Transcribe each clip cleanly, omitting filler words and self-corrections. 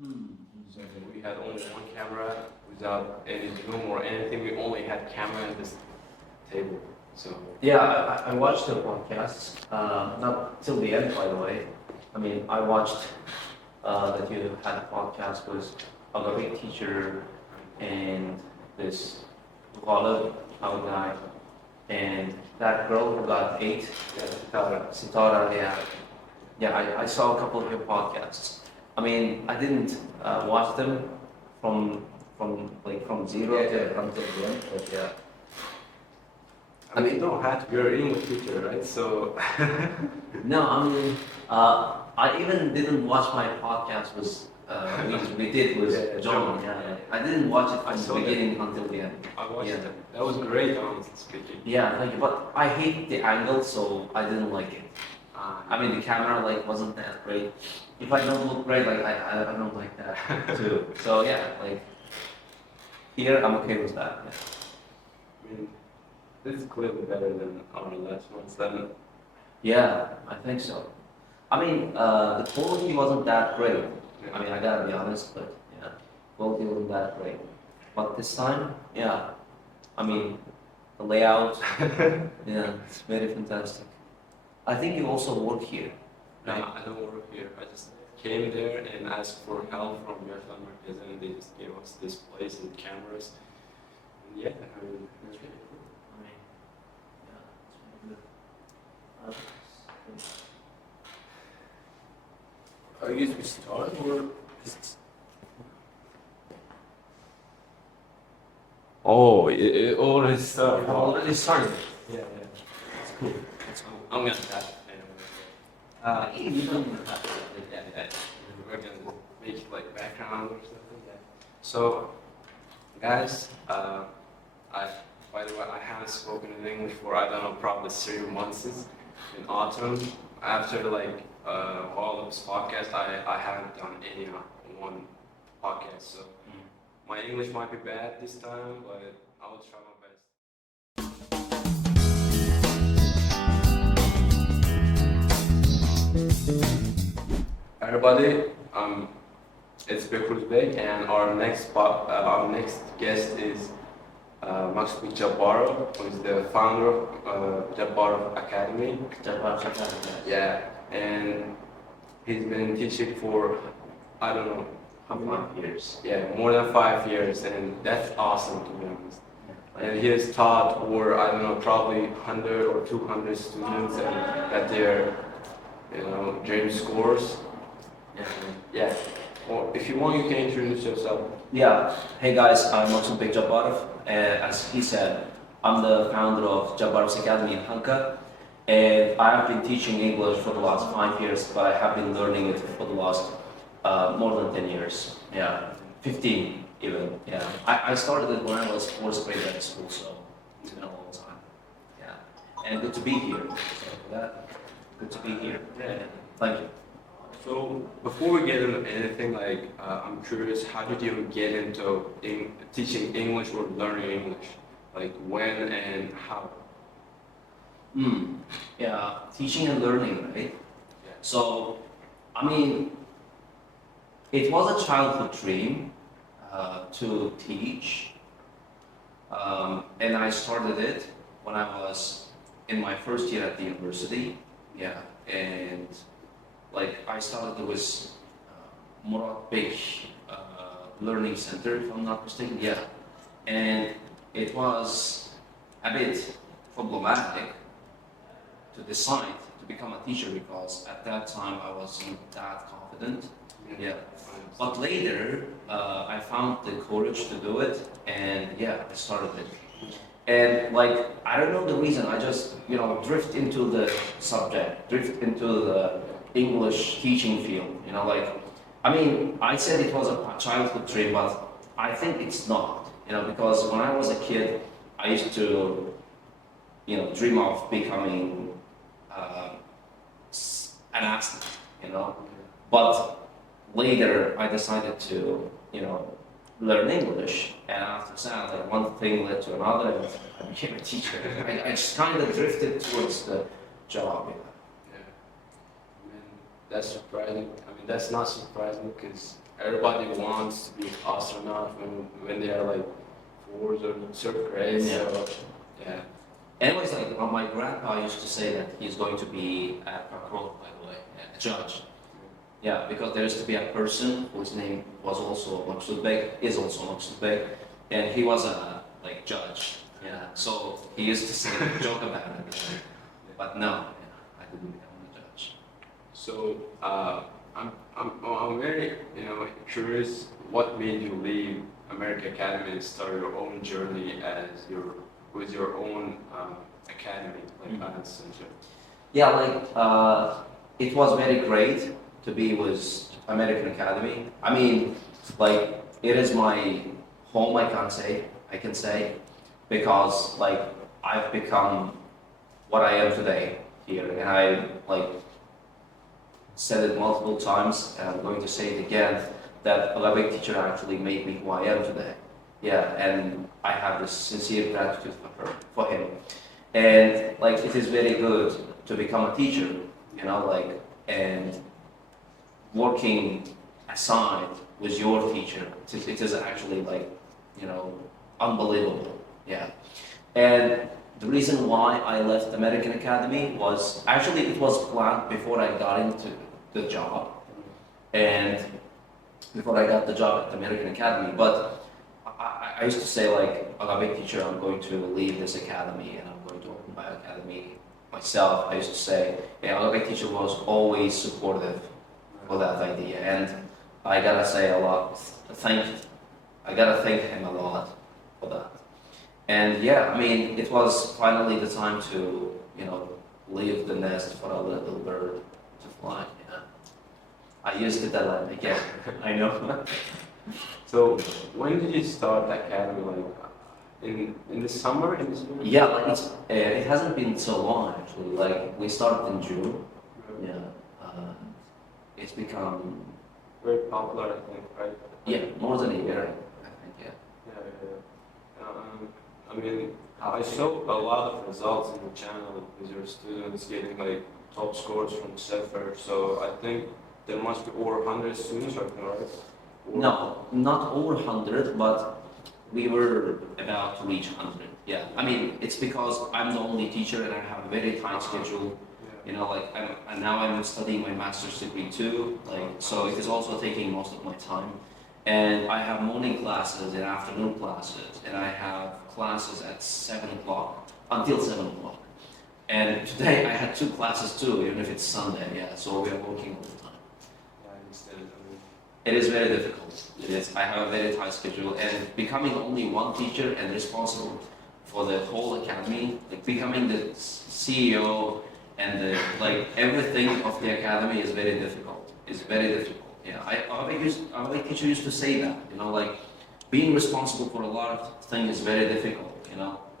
So we had only one camera without any zoom or anything. We only had camera in this table. So Yeah, I watched the podcast, not till the end, by the way. I mean, I watched that you had a podcast with a Arabic teacher and this Ghalib, our guy, and that girl who got eight, Sitara, yeah. Yeah, I saw a couple of your podcasts. I mean, I didn't watch them from from zero to until the end, but yeah. I mean, you don't have to be an English teacher, right? So No, I mean, I even didn't watch my podcast with we did with Yeah, John. John. Yeah, I didn't watch it I from saw the that. beginning until the end. I watched Yeah. it. That was great, honestly speaking. Yeah, thank you. But I hate the angle, so I didn't like it. I mean, the camera like wasn't that great. If I don't look great, like I don't like that too. So yeah, like here I'm okay with that. Yeah. I mean, this is clearly better than our last ones. Then Yeah, I think so. I mean, the quality wasn't that great. I mean, I gotta be honest, but yeah, quality wasn't that great. But this time, yeah, I mean, the layout, yeah, it's very fantastic. I think you also work here, no, right? I don't work here. I just came there and asked for help from Godfather Marquez, and they just gave us this place and cameras. And yeah, I mean, it's really cool. I mean, yeah, it's really good. Are you guys we start or? Oh, it already started. I've already started. Yeah, yeah. It's cool. It's cool. I'm gonna tap anyway. You don't have to. Yeah. We're gonna make it like background or something. Yeah. So, guys, by the way, I haven't spoken in English for I don't know, probably 3 months in autumn. After like all of this podcast, I haven't done any one podcast. So my English might be bad this time, but I will try my best. Everybody, it's Maqsudbek, and our next guest is Maqsudbek Jabborov, who is the founder of Jabbarov Academy. Yeah, and he's been teaching for I don't know how many 5 years. yeah, more than 5 years, and that's awesome to be honest. And he has taught over I don't know probably 100 or 200 students and at their dream scores. Yeah. Yeah. Or if you want, you can introduce yourself. Yeah. Hey guys, I'm Maqsudbek Jabbarov. As he said, I'm the founder of Jabbarov's Academy in Ankara, and I have been teaching English for the last 5 years, but I have been learning it for the last more than 10 years. Yeah, 15 even. Yeah, I started it when I was fourth grade at school, so it's been a long time. Yeah, and good to be here. So for that, good to be here. Yeah. Thank you. So before we get into anything, like I'm curious, how did you get into teaching English or learning English? Like when and how? Yeah, teaching and learning, right? Yeah. So, I mean, it was a childhood dream to teach, and I started it when I was in my first year at the university. Yeah, and like I started with Maqsudbek Learning Center, if I'm not mistaken. Yeah, and it was a bit problematic to decide to become a teacher because at that time I wasn't that confident. Yeah. But later I found the courage to do it, and yeah, I started it. And like I don't know the reason, I just drift into the subject, drift into the English teaching field. Like I mean, I said it was a childhood dream, but I think it's not. Because when I was a kid, I used to dream of becoming an athlete, But later I decided to, learn English, and after that, like one thing led to another, and I became a teacher. I just kind of drifted towards the job. Yeah. that's surprising. I mean, that's not surprising because everybody wants to be astronaut when they are like fourth or third grade. Yeah. So yeah. Anyways, like my grandpa used to say that he's going to be a procureur, by the way, a judge. Yeah, because there used to be a person whose name was also Maqsudbek, is also Maqsudbek, and he was a like judge. Yeah, so he used to say joke about it, but no, yeah, I didn't become a judge. So I'm very curious. What made you leave American Academy and start your own journey with your own academy, like Balance Center? Yeah, like it was very great to be with American Academy. I mean, like it is my home. I can say, because like I've become what I am today here, and I like said it multiple times, and I'm going to say it again, that Maqsudbek teacher actually made me who I am today. Yeah, and I have this sincere gratitude for him. And like it is very good to become a teacher, like, and working aside with your teacher. It is actually like, unbelievable. Yeah. And the reason why I left American Academy was actually it was planned before I got into the job, and before I got the job at the American Academy. But I used to say like, I'm a big teacher, I'm going to leave this academy and I'm going to open my academy myself. I used to say, yeah, a big teacher was always supportive for that idea, and I gotta say a lot. I gotta thank him a lot for that. And yeah, I mean, it was finally the time to, leave the nest for a little bird to fly. Yeah. I used it a lot again. I know. So when did you start the academy? Like in the summer? In this year? Yeah, like it hasn't been so long actually. Like we started in June. Yeah. It's become Very popular, I think, right? more than a year. I think. Yeah. Yeah. I mean, I saw a lot of results in the channel with your students getting like top scores from CEFR. So I think there must be over 100 students right now, right? No, not over 100, but we were about to reach 100. Yeah, I mean, it's because I'm the only teacher and I have a very tight schedule. Like and now I'm studying my master's degree too. Like, so it is also taking most of my time. And I have morning classes and afternoon classes, and I have classes at 7 o'clock until 7 o'clock. And today I had 2 classes too, even if it's Sunday. Yeah, so we are working all the time. Yeah, I understand. It is very difficult. It is. I have a very tight schedule, and becoming only one teacher and responsible for the whole academy, like becoming the CEO and like everything of the academy is very difficult. It's very difficult. Yeah, our teacher used to say that. Like being responsible for a lot of things is very difficult.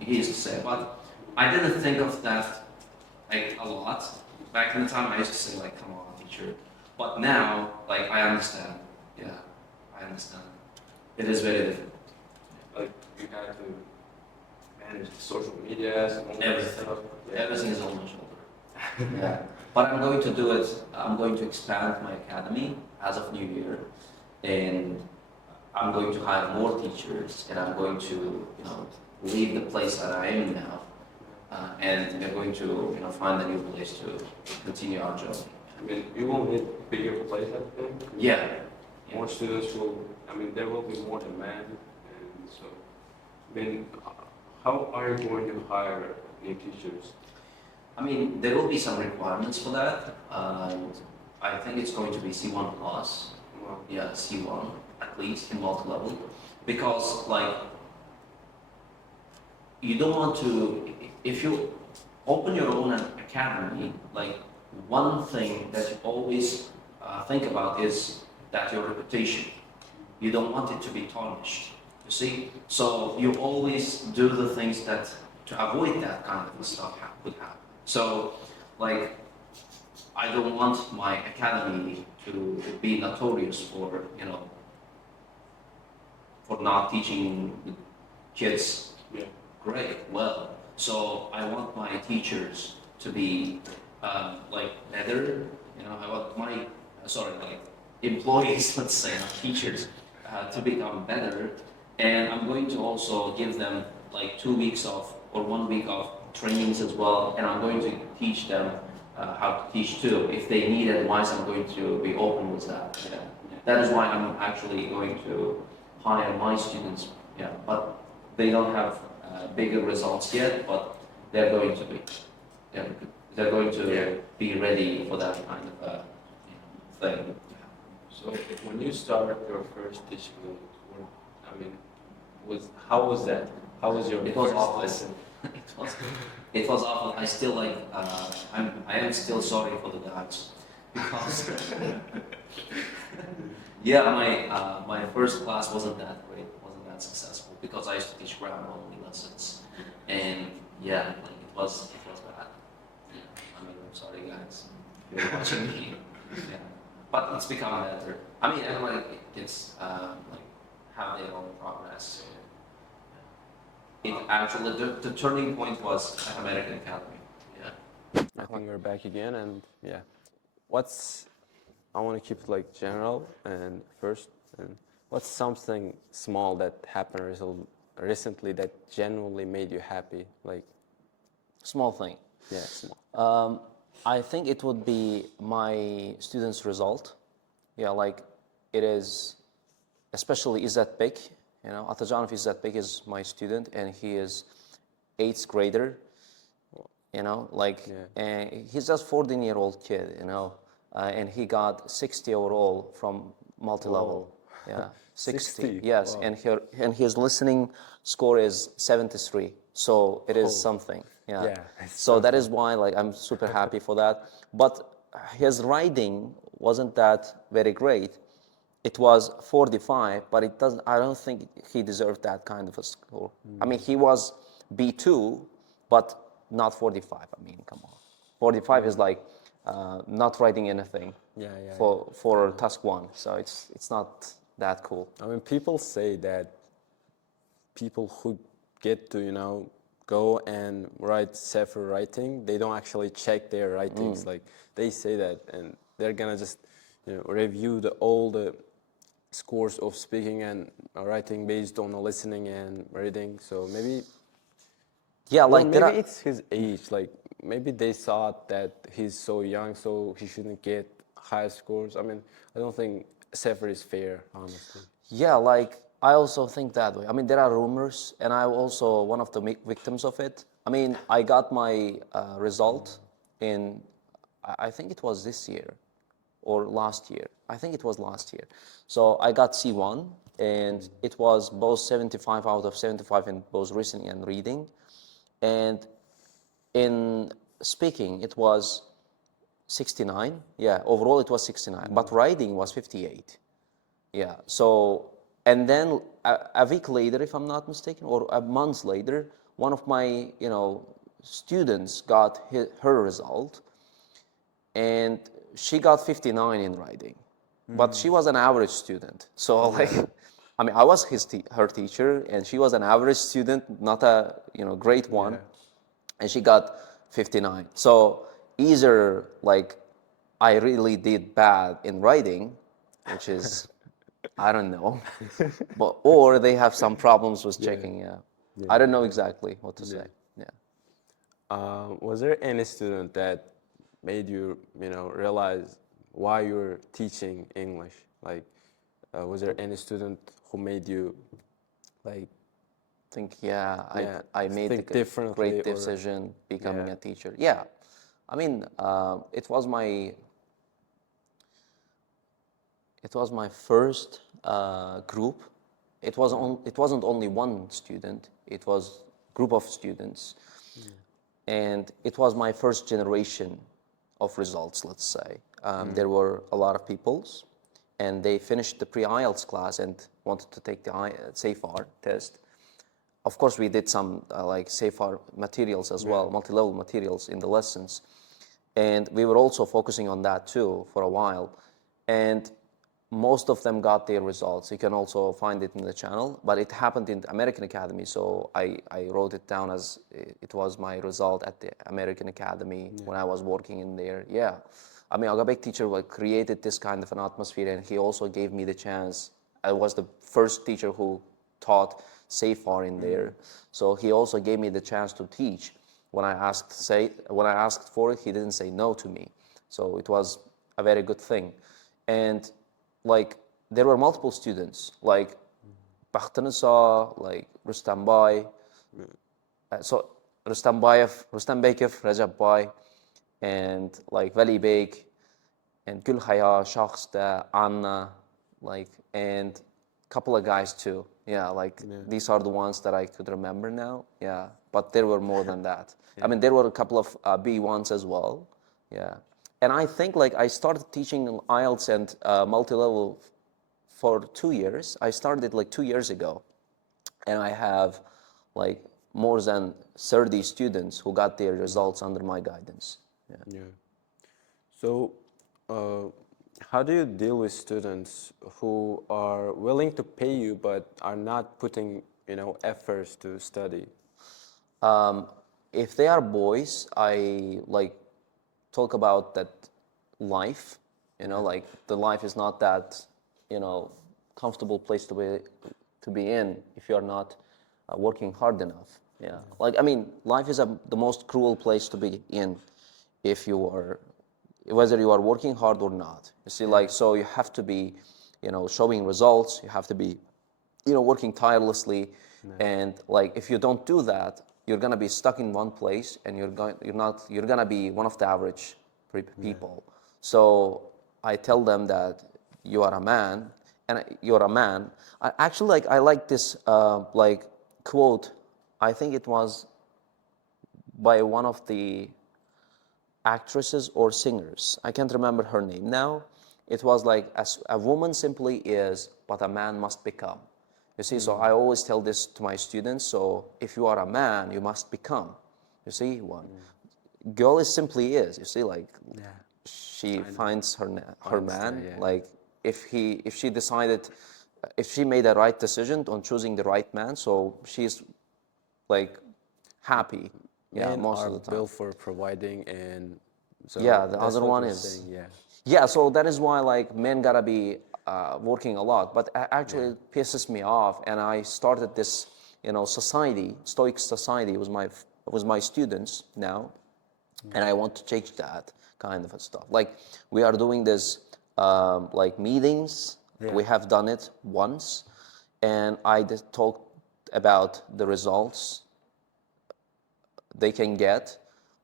He used to say, but I didn't think of that like a lot back in the time. I used to say like, come on, teacher. But now, like I understand. Yeah, I understand. It is very difficult. Like you have to manage the social media and all that Everything. stuff. Yeah. Everything is on my shoulder. Yeah. But I'm going to do it. I'm going to expand my academy as of New Year, and I'm going to hire more teachers, and I'm going to, leave the place that I am now, and we're going to, find a new place to continue our journey. I mean, you will need bigger place, I think. Yeah. More students will. I mean, there will be more demand, and so. I mean, how are you going to hire new teachers? I mean, there will be some requirements for that. I think it's going to be C1 plus. Well, Yeah, C1 at least in multi-level, because like you don't want to, if you open your own academy, like one thing that you always think about is that your reputation. You don't want it to be tarnished. You see, so you always do the things that to avoid that kind of stuff would happen. So, like, I don't want my academy to be notorious for, for not teaching the kids Yeah. great, well. So I want my teachers to be like better You know, I want my my employees, let's say, not teachers, to become better. And I'm going to also give them like 2 weeks of or 1 week of trainings as well. And I'm going to teach them how to teach too. If they need advice, I'm going to be open with that. Yeah. That is why I'm actually going to hire my students. Yeah, but they don't have bigger results yet, but they're going to be. They're, they're going to be ready for that kind of thing. So when you started your first teaching work, I mean, how was that? How was your It was first awful. lesson? It was awful. I still I am still sorry for the guys because my first class wasn't that great, wasn't that successful because I used to teach grammar only lessons, and it was bad. Yeah. I mean, I'm sorry guys, if you're watching me. Yeah. But it's become better. I mean, everybody gets have their own progress. So it actually the turning point was at American Academy. Yeah. I think we're back again, and yeah, I want to keep it like general and first, and what's something small that happened recently that genuinely made you happy? Like, Small thing. yeah, small. I think it would be my students' result. Yeah, like it is, especially Izzatbek. You know, Atajanov Izzatbek is my student, and he is 8th grader. You know, like, and he's just 14-year-old kid. You know, and he got 60 overall from multi-level. Yeah, 60. Yes, Wow. and his listening score is 73. So it is something. Yeah. Yeah, it's So that is why like I'm super happy for that. But his writing wasn't that very great. It was 45, but it doesn't. I don't think he deserved that kind of a score. I mean, he was B2, but not 45. I mean, come on. 45 is like not writing anything for task one. So it's not that cool. I mean, people say that people who get to, go and write CEFR writing, they don't actually check their writings. Like, they say that, and they're gonna just, review all the scores of speaking and writing based on the listening and reading. So maybe, Yeah, like maybe it's his age. Like, maybe they thought that he's so young, so he shouldn't get high scores. I mean, I don't think CEFR is fair, honestly. Yeah, like I also think that way. I mean, there are rumors, and I'm also one of the victims of it. I mean, I got my result in, I think it was this year or last year. I think it was last year. So I got C1, and it was both 75 out of 75 in both listening and reading. And in speaking, it was 69. Yeah, overall it was 69, but writing was 58. Yeah, so, and then a week later, if I'm not mistaken, or a month later, one of my, students got her result, and she got 59 in writing, but she was an average student. So like, I mean, I was her teacher, and she was an average student, not a, great one, and she got 59. So either like I really did bad in writing, which is I don't know, but or they have some problems with checking. Yeah, I don't know exactly what to say. Yeah. Was there any student that made you, realize why you're teaching English? Like, was there any student who made you, like, Think I made think the differently great or- decision becoming a teacher. Yeah, I mean it was my first group. It wasn't only one student. It was group of students, and it was my first generation of results. Let's say there were a lot of peoples, and they finished the pre-IELTS class and wanted to take the CEFR test. Of course, we did some like CEFR materials as well, multi-level materials in the lessons, and we were also focusing on that too for a while, and most of them got their results. You can also find it in the channel, but it happened in the American Academy, so I wrote it down as it was my result at the American Academy when I was working in there. Yeah, I mean, Agabek teacher like created this kind of an atmosphere, and he also gave me the chance. I was the first teacher who taught CEFR in there, so he also gave me the chance to teach. When I asked for it, he didn't say no to me, so it was a very good thing. And like there were multiple students, like Bakhtanisa, like Rustambai, so Rustambekev, Rajab Bhai, and like Vali Beg, and Gulhaya, Shakhsta, Anna, like, and a couple of guys too. Yeah, like these are the ones that I could remember now. Yeah, but there were more than that. I mean, there were a couple of B1s as well. Yeah, and I think like I started teaching IELTS and multi-level for 2 years. I started like 2 years ago, and I have like more than 30 students who got their results under my guidance. Yeah. Yeah. So, uh, how do you deal with students who are willing to pay you but are not putting, efforts to study? If they are boys, I like talk about that life, like the life is not that, comfortable place to be in if you are not working hard enough. Yeah. Like I mean, life is the most cruel place to be in if you are whether you are working hard or not. You see, like so you have to be, showing results. You have to be, working tirelessly, and like if you don't do that, you're gonna be stuck in one place, and you're gonna be one of the average people. So I tell them that you are a man, and you're a man. I like this like quote. I think it was by one of the actresses or singers. I can't remember her name now. It was like, as a woman simply is, but a man must become. You see, so I always tell this to my students. So if you are a man, you must become. You see, one girl is simply is. You see, like she finds her man. Like if she made the right decision on choosing the right man, so she's like happy. Yeah, Men most are of the time. built for providing, and so Yeah, the that's other what one you're is. saying, Yeah, so that is why like men gotta be working a lot. But actually, it pisses me off, and I started this, society, Stoic society, was my students now, and I want to change that kind of a stuff. Like we are doing this like meetings. We have done it once, and I just talked about the results they can get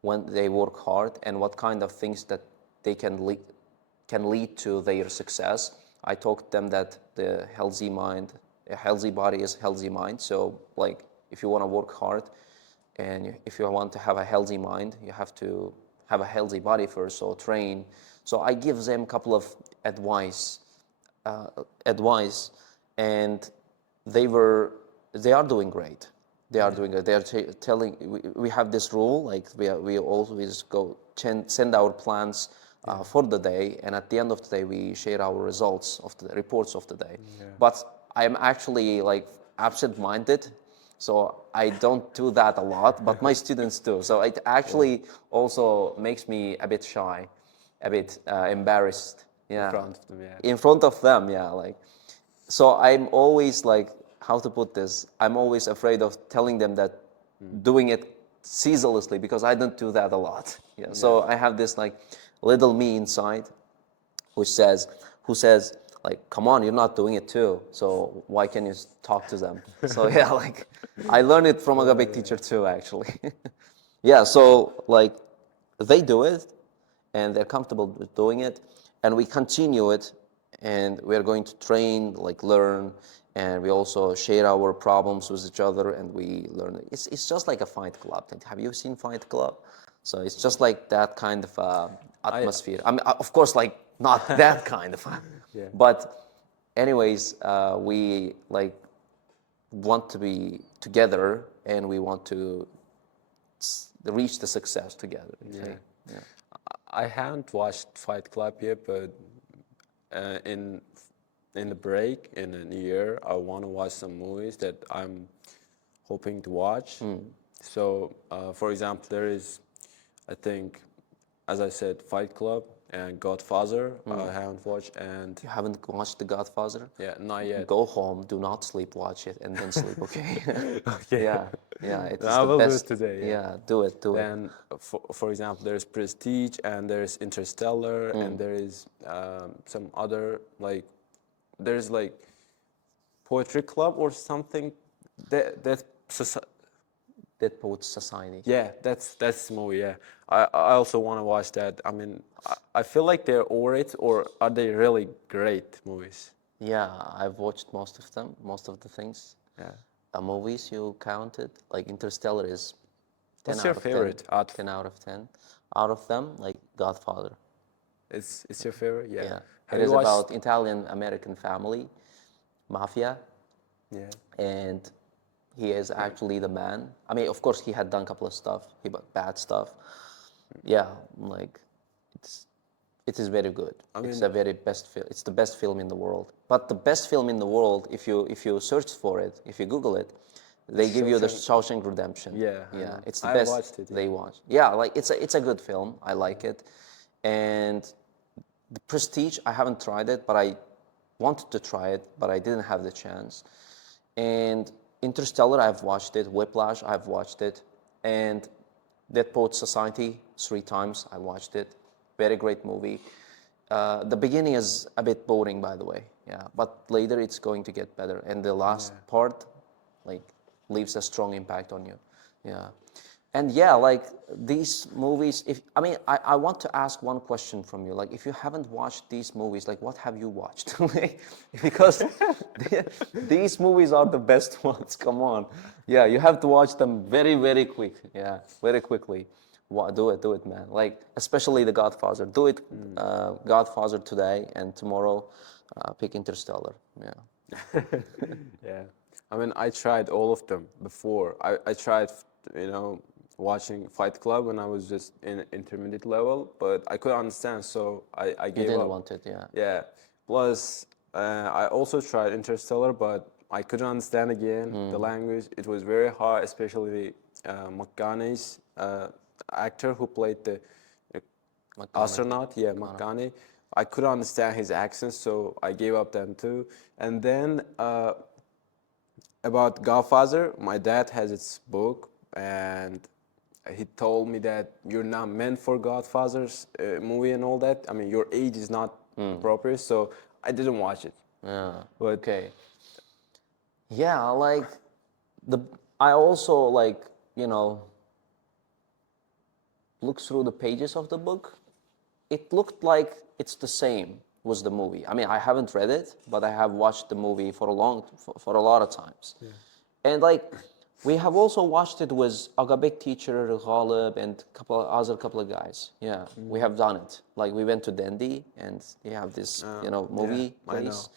when they work hard, and what kind of things that they can lead to their success. I taught them that the healthy mind, a healthy body is healthy mind. So like if you want to work hard, and if you want to have a healthy mind, you have to have a healthy body first. So train. So I give them a couple of advice, and they are doing great. They are doing it. They are telling. We have this rule, like we always send our plans for the day, and at the end of the day, we share our results of the reports of the day. But I'm actually like absent-minded, so I don't do that a lot. But my students do. So it actually also makes me a bit shy, a bit embarrassed. Yeah. in front of them. In front of them, yeah, like. So I'm always like, how to put this? I'm always afraid of telling them that doing it ceaselessly, because I don't do that a lot. Yeah. So I have this like little me inside who says like, come on, you're not doing it too. So why can you talk to them? So yeah, like I learned it from a big teacher too, actually. Yeah. So like they do it, and they're comfortable with doing it, and we continue it, and we are going to train, like learn, and we also share our problems with each other, and we learn. It's just like a fight club. Have you seen Fight Club? So it's just like that kind of atmosphere. I mean, of course, like not that kind of, but anyways, we like want to be together, and we want to reach the success together. Yeah. I haven't watched Fight Club yet, but in the break in a year, I want to watch some movies that I'm hoping to watch. So, for example, there is, I think, as I said, Fight Club, and Godfather. I haven't watched, and You haven't watched The Godfather? yeah, not yet. Go home, do not sleep, watch it, and then sleep, okay? Okay. Yeah, yeah, it is I the will do best. it today. Yeah. Yeah, do it, do it. Then, for example, there's Prestige, and there's Interstellar, and there is some other like, there's like Poetry Club or something. That Dead Poets Society. yeah, that's the movie. Yeah, I also want to watch that. I mean, I feel like they're overrated, or are they really great movies? Yeah, I've watched most of them, most of the things. Yeah. Movies you counted, like Interstellar is 10 What's out your of favorite 10. out? 10 out of 10. Out of them, like Godfather. It's your favorite? Yeah. Yeah. Have It is you watched? about Italian-American family, mafia, Yeah. and he is actually the man. I mean, of course, he had done a couple of stuff, bad stuff. Yeah, like it is very good. It's mean- a very best film. It's the best film in the world. But the best film in the world, if you search for it, if you Google it, they give you the Shawshank Redemption. Yeah, I yeah, know. it's the I best watched it, yeah. they watch. Yeah, like it's a good film. I like it, and the Prestige, I haven't tried it, but I wanted to try it, but I didn't have the chance. And Interstellar, I've watched it. Whiplash, I've watched it. And Dead Poets Society, 3 times I watched it. Very great movie. The beginning is a bit boring, by the way. Yeah, but later it's going to get better. And the last part, like, leaves a strong impact on you. Yeah. And yeah, like these movies, I want to ask one question from you. Like, if you haven't watched these movies, like, what have you watched? Because these movies are the best ones. Come on. Yeah, you have to watch them very, very quick. Yeah, very quickly. Do it, man. Like, especially The Godfather. Do it, Godfather today, and tomorrow, pick Interstellar. Yeah. Yeah. I mean, I tried all of them before. I tried, watching Fight Club when I was just in intermediate level, but I couldn't understand, so I You gave didn't up. want it, yeah. Yeah. Plus, I also tried Interstellar, but I couldn't understand again the language. It was very hard, especially McConaughey's actor who played the astronaut. Yeah, McConaughey. I couldn't understand his accent, so I gave up then too. And then about Godfather, my dad has its book, and he told me that you're not meant for Godfather's movie and all that. I mean, your age is not appropriate, so I didn't watch it. Yeah. But Okay. Yeah, like I also like, look through the pages of the book. It looked like it's the same was the movie. I mean, I haven't read it, but I have watched the movie for a lot of times. Yeah. And like we have also watched it with Agabek teacher, Ghalib, and couple of guys. Yeah, we have done it. Like we went to Dendi, and they have this movie place,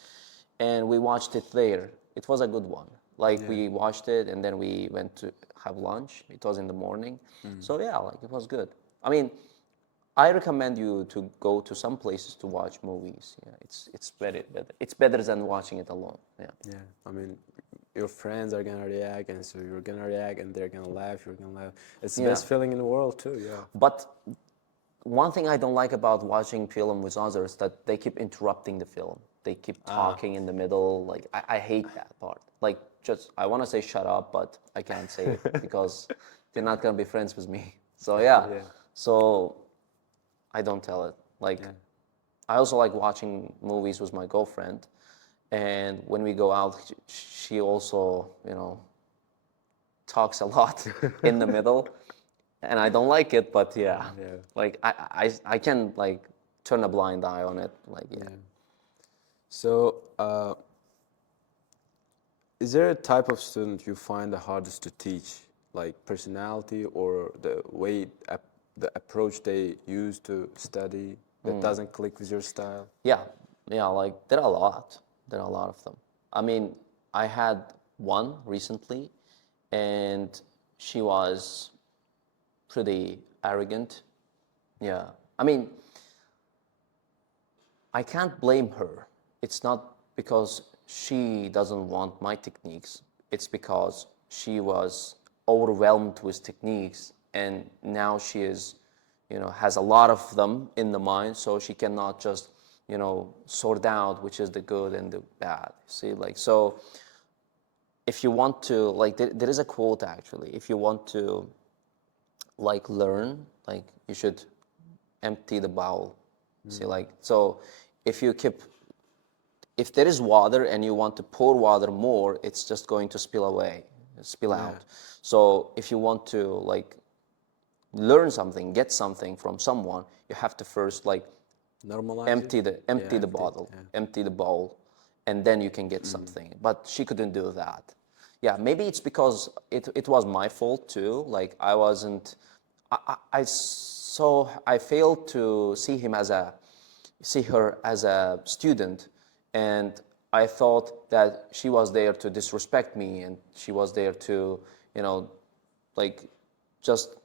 and we watched it there. It was a good one. Like we watched it, and then we went to have lunch. It was in the morning, so yeah, like it was good. I mean, I recommend you to go to some places to watch movies. Yeah, it's very better. It's better than watching it alone. Yeah. yeah, I mean, your friends are gonna react, and so you're gonna react, and they're gonna laugh. You're gonna laugh. It's the best feeling in the world too. Yeah. But one thing I don't like about watching film with others is that they keep interrupting the film. They keep talking in the middle. Like I hate that part. Like just I want to say shut up, but I can't say it because they're not gonna be friends with me. So yeah. So I don't tell it. Like I also like watching movies with my girlfriend, and when we go out, she also talks a lot in the middle. And I don't like it, but yeah. Like I can like turn a blind eye on it. Like yeah. So, is there a type of student you find the hardest to teach, like personality or the way, the approach they use to study that doesn't click with your style? Yeah, like there are a lot. There are a lot of them. I mean, I had one recently, and she was pretty arrogant. Yeah. I mean, I can't blame her. It's not because she doesn't want my techniques. It's because she was overwhelmed with techniques, and now she is, has a lot of them in the mind, so she cannot just, sort out which is the good and the bad. See, like, so if you want to, like, there is a quote actually, if you want to, like, learn, like, you should empty the bowl. See, like, so if you keep, if there is water and you want to pour water more, it's just going to spill out. So if you want to, like, learn something, get something from someone, you have to first, like, Normalize empty it? the bottle, empty the bowl, and then you can get something. But she couldn't do that. Yeah, maybe it's because it was my fault too. Like, I wasn't, I failed to see her as a student, and I thought that she was there to disrespect me, and she was there to, like, just,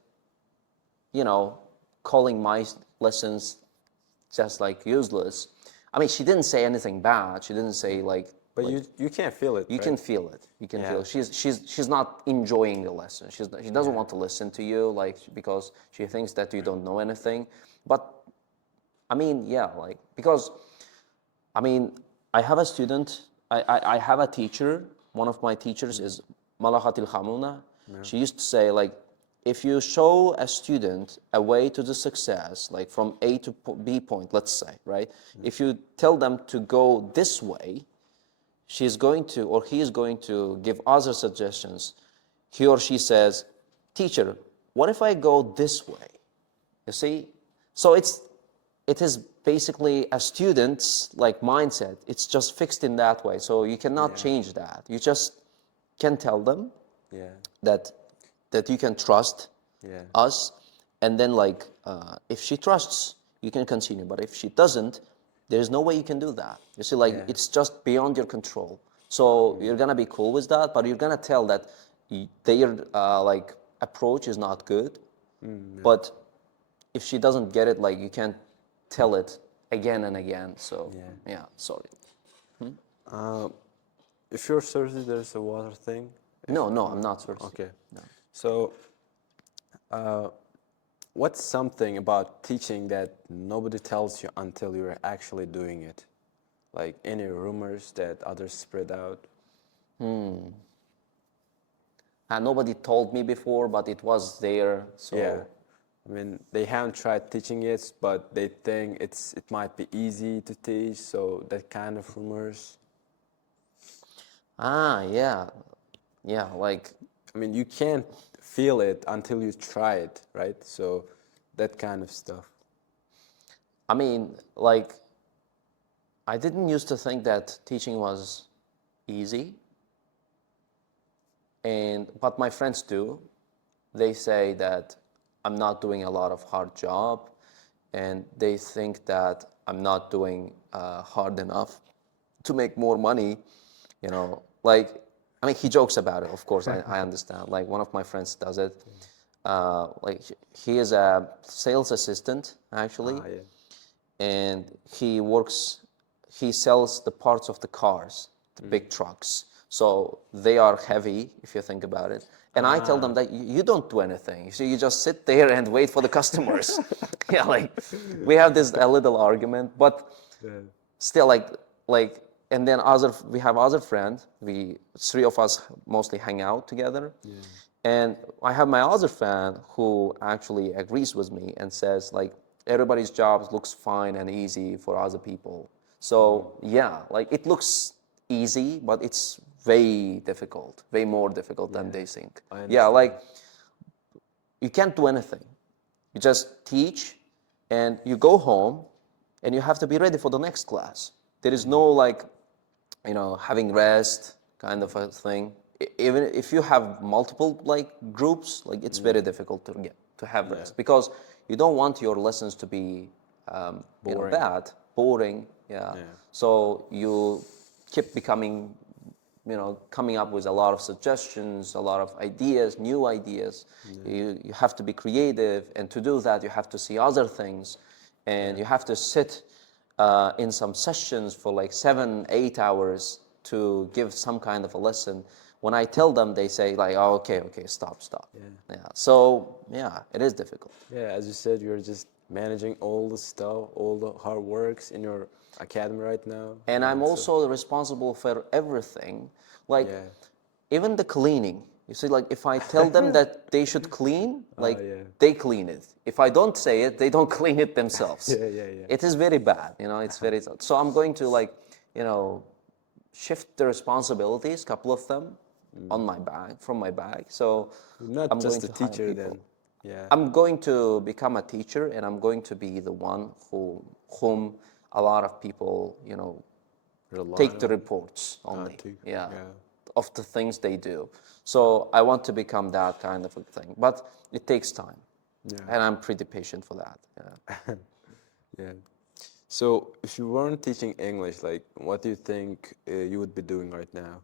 calling my lessons just, like, useless. I mean, she didn't say anything bad. She didn't say, like, But you can't feel it, you right? can feel it. You can Yeah. feel it. She's not enjoying the lesson. She doesn't want to listen to you, like, because she thinks that you don't know anything. But I mean, yeah, like, because I mean, I have a student. I have a teacher. One of my teachers is Malahat Khamuna. She used to say, like, if you show a student a way to the success, like from A to B point, let's say, right? If you tell them to go this way, she's going to, or he is going to give other suggestions. He or she says, teacher, what if I go this way? You see? So it is basically a student's, like, mindset. It's just fixed in that way. So you cannot change that. You just can tell them that you can trust us, and then, like, if she trusts, you can continue. But if she doesn't, there's no way you can do that. You see, like, it's just beyond your control. So you're gonna be cool with that, but you're gonna tell that their like, approach is not good. But if she doesn't get it, like, you can't tell it again and again. So yeah, sorry. If you're thirsty, there's a water thing. No, I'm not thirsty. Okay. No. So, what's something about teaching that nobody tells you until you're actually doing it? Like any rumors that others spread out? Nobody told me before, but it was there. So Yeah. I mean, they haven't tried teaching it, but they think it might be easy to teach, so that kind of rumors. yeah, like, I mean, you can't feel it until you try it, right? So that kind of stuff. I mean, like, I didn't used to think that teaching was easy, but my friends do. They say that I'm not doing a lot of hard job, and they think that I'm not doing hard enough to make more money. Like, I mean, he jokes about it, of course. I understand. Like, one of my friends does it. Like, he is a sales assistant, actually, and he sells the parts of the cars, the big trucks. So they are heavy, if you think about it. And I tell them that you don't do anything. So you just sit there and wait for the customers. Yeah, like, we have a little argument, but still, like, and then we have other friends. Three of us mostly hang out together. And I have my other friend who actually agrees with me and says, like, everybody's job looks fine and easy for other people. So yeah, like, it looks easy, but it's way difficult, way more difficult than they think. Yeah, like, you can't do anything. You just teach, and you go home, and you have to be ready for the next class. There is no, like, having rest kind of a thing. Even if you have multiple, like, groups, like, it's very difficult to have rest, because you don't want your lessons to be bad, boring. Yeah. So you keep coming up with a lot of suggestions, a lot of ideas, new ideas. You have to be creative, and to do that, you have to see other things, and you have to sit in some sessions for like 7-8 hours to give some kind of a lesson, when I tell them, they say like, oh, okay, stop. Yeah. So yeah, it is difficult. Yeah, as you said, you're just managing all the stuff, all the hard works in your academy right now. And I'm so, also responsible for everything, like yeah. even the cleaning. You see, like if I tell them that they should clean, like yeah. they clean it. If I don't say it, they don't clean it themselves. Yeah. It is very bad, it's very. So I'm going to like, shift the responsibilities, couple of them, on my bag, from my bag. So Not I'm just going a to hire teacher people. then. Yeah. I'm going to become a teacher, and I'm going to be the one whom a lot of people, Rely take the on. reports only. Yeah. Of the things they do. So I want to become that kind of a thing, but it takes time, Yeah. and I'm pretty patient for that. Yeah. Yeah. So if you weren't teaching English, like, what do you think you would be doing right now?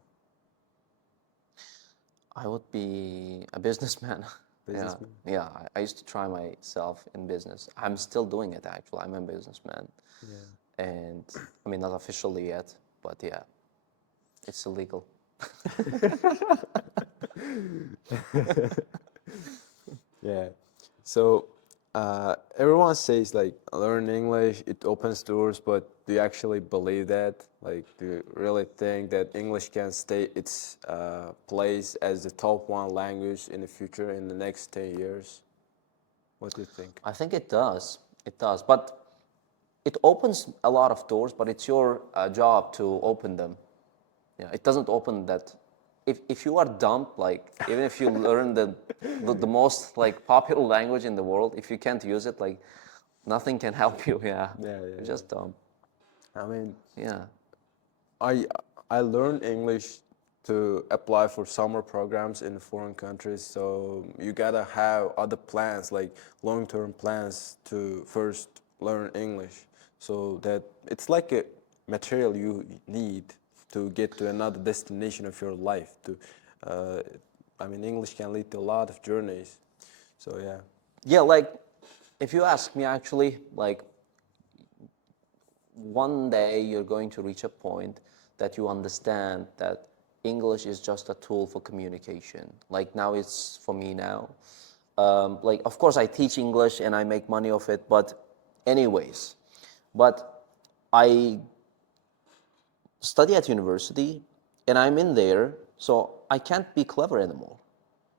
I would be a businessman. Businessman? Yeah. I used to try myself in business. I'm still doing it actually. I'm a businessman, Yeah. and I mean not officially yet, but yeah, it's illegal. Yeah. So everyone says like learn English, it opens doors, but do you actually believe that? Like, do you really think that English can stay its place as the top one language in the future in the next 10 years? What do you think? I think it does. It does, but it opens a lot of doors. But it's your job to open them. Yeah, it doesn't open that. If you are dumb, like even if you learn the most like popular language in the world, if you can't use it, like nothing can help you. Yeah, Yeah. you're just dumb. I mean, Yeah, I I learned English to apply for summer programs in foreign countries. So you gotta have other plans, like long-term plans, to first learn English. So that it's like a material you need to get to another destination of your life. Uh, I mean, English can lead to a lot of journeys. So yeah. yeah. Like if you ask me, actually, like one day you're going to reach a point that you understand that English is just a tool for communication. Like now it's for me now. Like of course I teach English and I make money of it, but anyways, but I study at university and I'm in there, so I can't be clever anymore.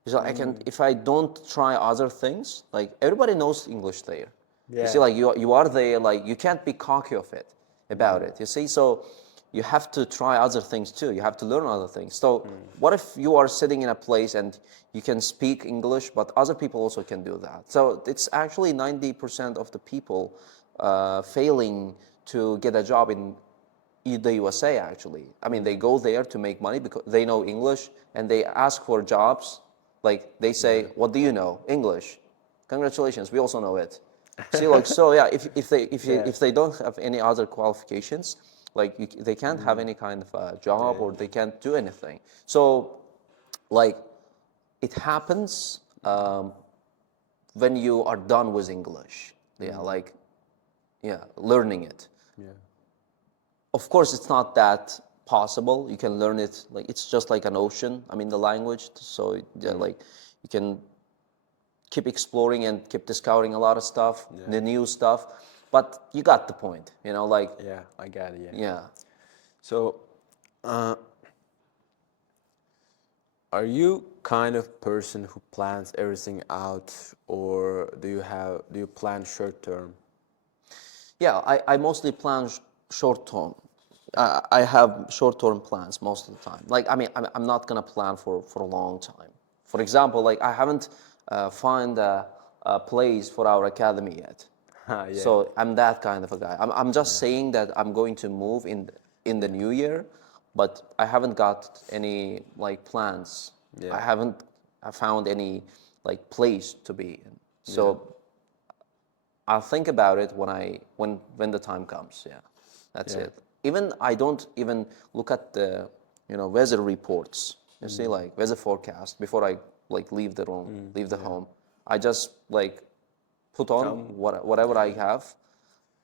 So I can, if I don't try other things, like everybody knows English there. You see, Yeah. like you are there, like you can't be cocky of it, about it. You see, so you have to try other things too. You have to learn other things. So what if you are sitting in a place and you can speak English, but other people also can do that? So it's actually 90% of the people failing to get a job in the USA actually. I mean, they go there to make money because they know English and they ask for jobs. Like they say, what do you know? English. Congratulations, we also know it. See, like so, yeah. If they don't have any other qualifications, like they can't have any kind of a job or they can't do anything. So, like, it happens when you are done with English. Yeah, like, yeah, learning it. Yeah. Of course, it's not that possible. You can learn it like it's just like an ocean. I mean, the language. So yeah, like you can keep exploring and keep discovering a lot of stuff, the new stuff. But you got the point, like Yeah, I got it. Yeah. yeah. So, are you kind of person who plans everything out, or do you plan short term? Yeah, I mostly plan short term. I have short term plans most of the time. Like, I mean, I'm not gonna plan for a long time. For example, like I haven't find a place for our academy yet. Yeah. So I'm that kind of a guy. I'm just saying that I'm going to move in the new year, but I haven't got any like plans. Yeah. I found any like place to be in. So I'll think about it when the time comes. Yeah, that's Yeah. it. Even I don't even look at the weather reports. You see, like weather forecast before I like leave the room, leave the home. I just like put on whatever I have,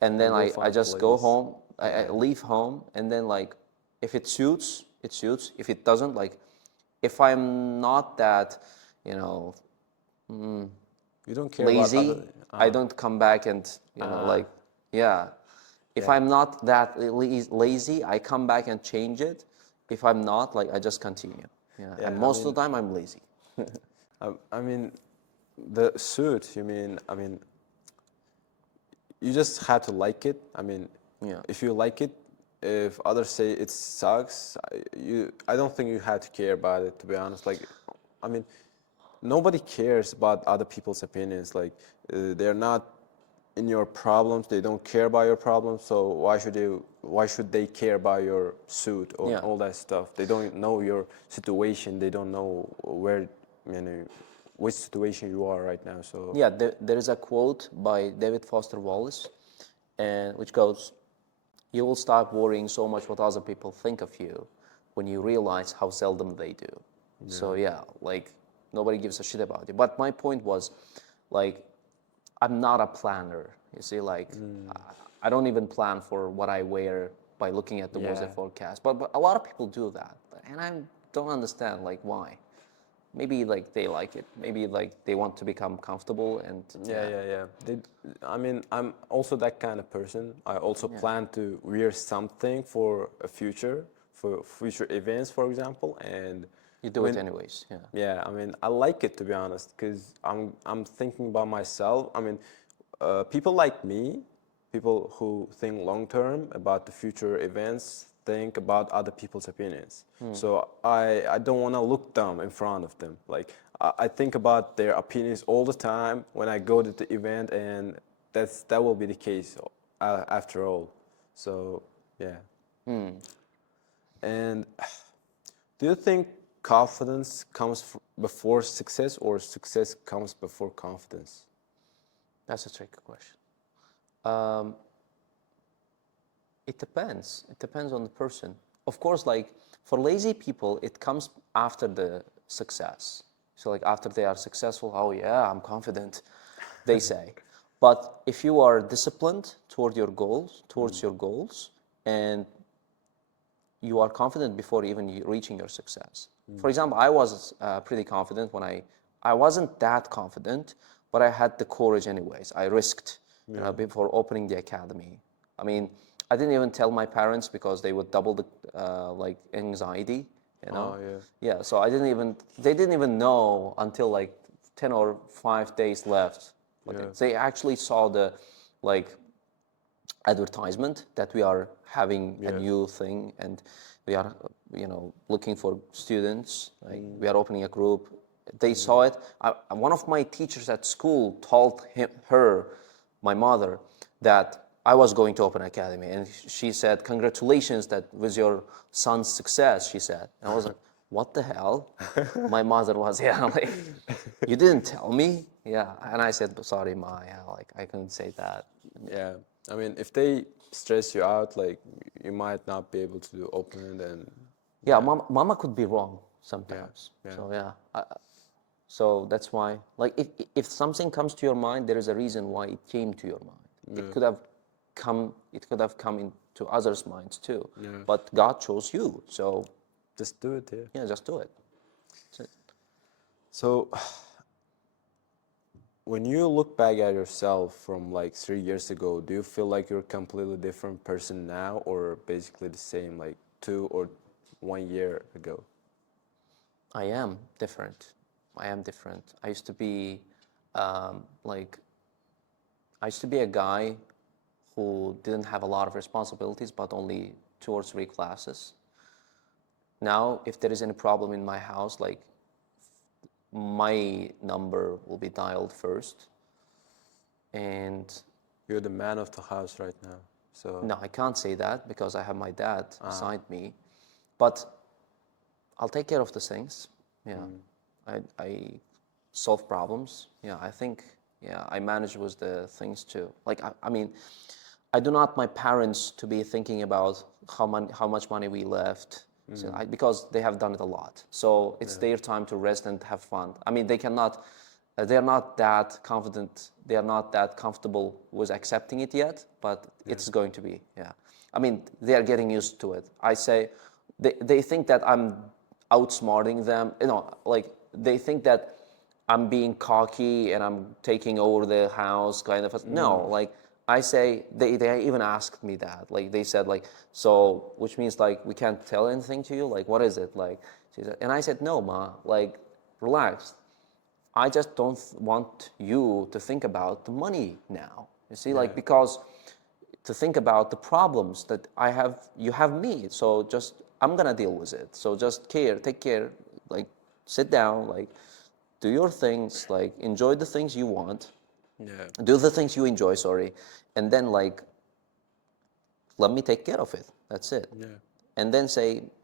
and then And go I find a just go place. home. I leave home, and then like if it suits, it suits. If it doesn't, like if I'm not that, you know, You don't care lazy, about other. I don't come back and, you know, like, yeah. If Yeah. I'm not that lazy, I come back and change it. If I'm not, like, I just continue. Yeah. Yeah, And I most of mean- the time, I'm lazy. I mean, the suit. You mean? I mean, you just have to like it. I mean, Yeah. if you like it, if others say it sucks, I don't think you have to care about it. To be honest, like, I mean, nobody cares about other people's opinions. Like, they're not in your problems. They don't care about your problems. So why should they care about your suit or Yeah. all that stuff? They don't know your situation. They don't know where, you know, which situation you are right now. So Yeah, there is a quote by David Foster Wallace, and which goes, "You will stop worrying so much what other people think of you when you realize how seldom they do." So yeah, like nobody gives a shit about you. But my point was, like, I'm not a planner. You see, like I don't even plan for what I wear by looking at the weather Yeah. forecast. But a lot of people do that, and I don't understand like why. Maybe like they like it. Maybe like they want to become comfortable and yeah. I mean, I'm also that kind of person. I also plan to wear something for future events, for example. And you do it anyways. Yeah. yeah, I mean, I like it, to be honest, because I'm thinking about myself. I mean, people like me, people who think long term about the future events, think about other people's opinions. So I don't want to look dumb in front of them. Like, I think about their opinions all the time when I go to the event, and that will be the case after all. So yeah. And do you think confidence comes before success, or success comes before confidence? That's a tricky question. Um, it depends. It depends on the person. Of course, like for lazy people, it comes after the success. So like after they are successful, oh yeah, I'm confident, they say. But if you are disciplined towards your goals, and you are confident before even reaching your success. For example, I was pretty confident when I wasn't that confident, but I had the courage anyways. I risked, you know, before opening the academy. I mean, I didn't even tell my parents because they would double the like anxiety, you know. Oh yeah. Yeah, so they didn't even know until like 10 or 5 days left. Like they actually saw the like advertisement that we are having a new thing, and we are, you know, looking for students, like we are opening a group. They saw it. One of my teachers at school told my mother, that I was going to open an academy, and she said, "Congratulations that with your son's success," she said. And I was like, what the hell? My mother was, yeah, like, you didn't tell me? Yeah. And I said, sorry, Ma, yeah, like I couldn't say that. Yeah. I mean, if they stress you out, like, you might not be able to open it, and Yeah, mama could be wrong sometimes. yeah. So yeah, so that's why, like, if something comes to your mind, there is a reason why it came to your mind. It could have come into others' minds too. But God chose you, so just do it. Yeah. yeah, just do it. That's it. So, when you look back at yourself from like 3 years ago, do you feel like you're a completely different person now, or basically the same like 2 or 1 year ago? I am different. I am different. I used to be like I used to be a guy who didn't have a lot of responsibilities, but only 2 or 3 classes. Now, if there is any problem in my house, like my number will be dialed first. And You're the man of the house right now. So no, I can't say that because I have my dad beside me. But I'll take care of the things. Yeah. I solve problems. Yeah, I think, yeah, I manage with the things too. Like, I mean, I do not my parents to be thinking about how much money we left. So because they have done it a lot. So it's their time to rest and have fun. I mean, they're not that confident, they are not that comfortable with accepting it yet, but it's going to be, yeah. I mean, they are getting used to it. I say, they think that outsmarting them. You know, like they think that I'm being cocky and I'm taking over the house, kind of. No, like I say, they even asked me that. Like they said, like, so, which means like we can't tell anything to you. Like, what is it? Like, she said, and I said, no, ma. Like, relax. I just don't want you to think about the money now. You see, like, because to think about the problems that I have, you have me. So just, I'm gonna deal with it. So just take care, like, sit down, like, do your things, like, enjoy the things you want, Yeah. do the things you enjoy, sorry, and then, like, let me take care of it. That's it. Yeah. And then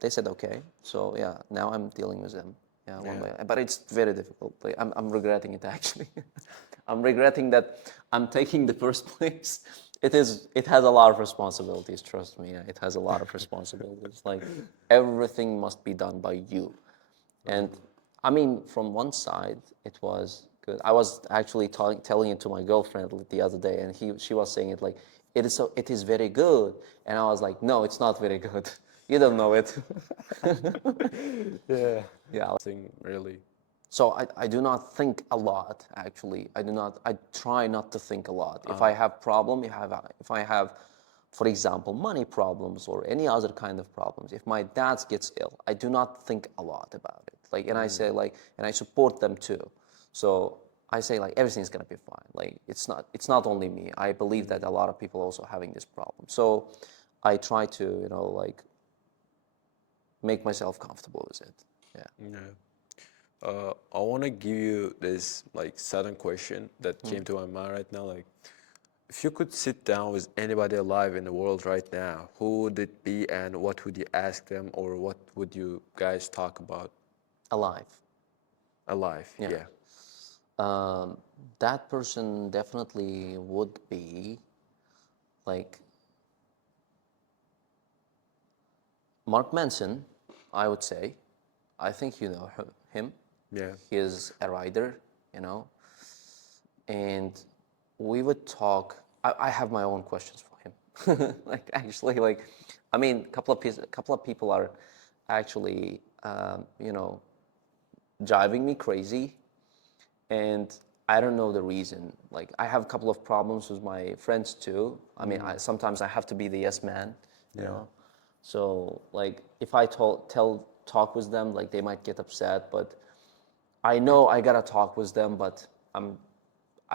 they said, okay. So yeah, now I'm dealing with them. Yeah, one way. But it's very difficult. Like, I'm regretting it actually. I'm regretting that I'm taking the first place. It has a lot of responsibilities, trust me. Yeah, it has a lot of responsibilities. Like everything must be done by you. And I mean, from one side, it was good. I was actually telling it to my girlfriend the other day, and she was saying it like, it is very good. And I was like, no, it's not very good. You don't know it. Yeah. Yeah. Thing really. So I do not think a lot, actually. I try not to think a lot. If I have problem, if I have, for example, money problems or any other kind of problems, if my dad gets ill, I do not think a lot about it. Like, and I say like, and I support them too. So I say like, everything's gonna be fine. Like, it's not only me. I believe that a lot of people also having this problem. So I try to, like, make myself comfortable with it. Yeah. Yeah. I want to give you this like sudden question that came to my mind right now. Like, if you could sit down with anybody alive in the world right now, who would it be, and what would you ask them, or what would you guys talk about? Alive. Alive, Yeah. yeah. That person definitely would be like Mark Manson, I would say. I think you know him. Yeah. He is a writer, and we would talk. I have my own questions for him. Like actually, like, I mean, a couple of people are actually, driving me crazy, and I don't know the reason. Like, I have a couple of problems with my friends too. I mean, sometimes I have to be the yes man, you know. So like, if I talk with them, like they might get upset, but I know I gotta talk with them. But